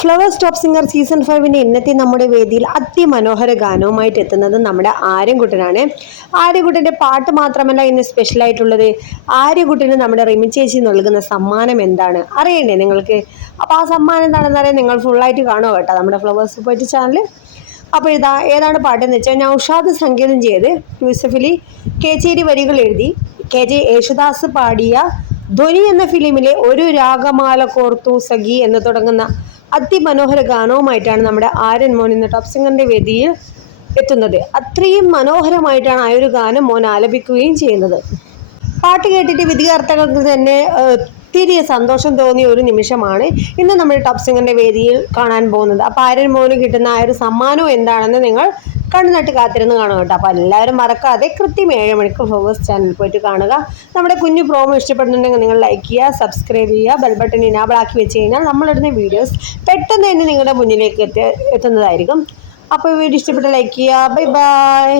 Flowers top singer season 5 ഇന്നത്തെ നമ്മുടെ വേദിയിൽ അതിമനോഹര ഗാനവുമായിട്ട് എത്തുന്നത് നമ്മുടെ ആര്യൻകുട്ടനാണ്. ആര്യൻകുട്ടൻ്റെ പാട്ട് മാത്രമല്ല ഇന്ന് സ്പെഷ്യൽ ആയിട്ടുള്ളത്. ആര്യൻകുട്ടന് നമ്മുടെ റിമി ചേച്ചി നൽകുന്ന സമ്മാനം എന്താണ് അറിയണ്ടേ നിങ്ങൾക്ക്? അപ്പോൾ ആ സമ്മാനം എന്താണെന്ന് അറിയാൻ നിങ്ങൾ ഫുള്ളായിട്ട് കാണുക കേട്ടോ നമ്മുടെ ഫ്ലവേഴ്സ് പോയിട്ട് ചാനൽ. അപ്പോൾ ഏതാണ് പാട്ടെന്ന് വെച്ചാൽ നൗഷാദ് സംഗീതം ചെയ്ത് യൂസഫലി കേച്ചേരി വരികൾ എഴുതി KJ യേശുദാസ് പാടിയ ധ്വനി എന്ന ഫിലിമിലെ ഒരു രാഗമാല കോർത്തു സഖി എന്ന് തുടങ്ങുന്ന അതിമനോഹര ഗാനവുമായിട്ടാണ് നമ്മുടെ ആര്യൻ മോൻ ഇന്ന് ടോപ്പ് സിംഗറിന്റെ വേദിയിൽ എത്തുന്നത്. അത്രയും മനോഹരമായിട്ടാണ് ആ ഒരു ഗാനം മോൻ ആലപിക്കുകയും ചെയ്യുന്നത്. പാട്ട് കേട്ടിട്ട് വിധികർത്തകർക്ക് തന്നെ ഒത്തിരി സന്തോഷം തോന്നിയ ഒരു നിമിഷമാണ് ഇന്ന് നമ്മുടെ ടോപ്പ് സിംഗറിന്റെ വേദിയിൽ കാണാൻ പോകുന്നത്. അപ്പോൾ ആര്യൻ മോന് കിട്ടുന്ന ആ ഒരു സമ്മാനം എന്താണെന്ന് നിങ്ങൾ കണ്ണുനട്ട് കാത്തിരുന്ന് കാണുക കേട്ടോ. അപ്പോൾ എല്ലാവരും മറക്കാതെ കൃത്യം 7 മണിക്ക് ഫ്ലവേഴ്സ് ചാനൽ പോയിട്ട് കാണുക. നമ്മുടെ കുഞ്ഞു പ്രോമോ ഇഷ്ടപ്പെടുന്നുണ്ടെങ്കിൽ നിങ്ങൾ ലൈക്ക് ചെയ്യുക, സബ്സ്ക്രൈബ് ചെയ്യുക, ബെൽ ബട്ടൺ ഇനാബിൾ ആക്കി വെച്ച് കഴിഞ്ഞാൽ നമ്മളിടുന്ന വീഡിയോസ് പെട്ടെന്ന് തന്നെ നിങ്ങളുടെ മുന്നിലേക്ക് എത്തുന്നതായിരിക്കും. അപ്പോൾ വീഡിയോ ഇഷ്ടപ്പെട്ട ലൈക്ക് ചെയ്യുക. Bye bye.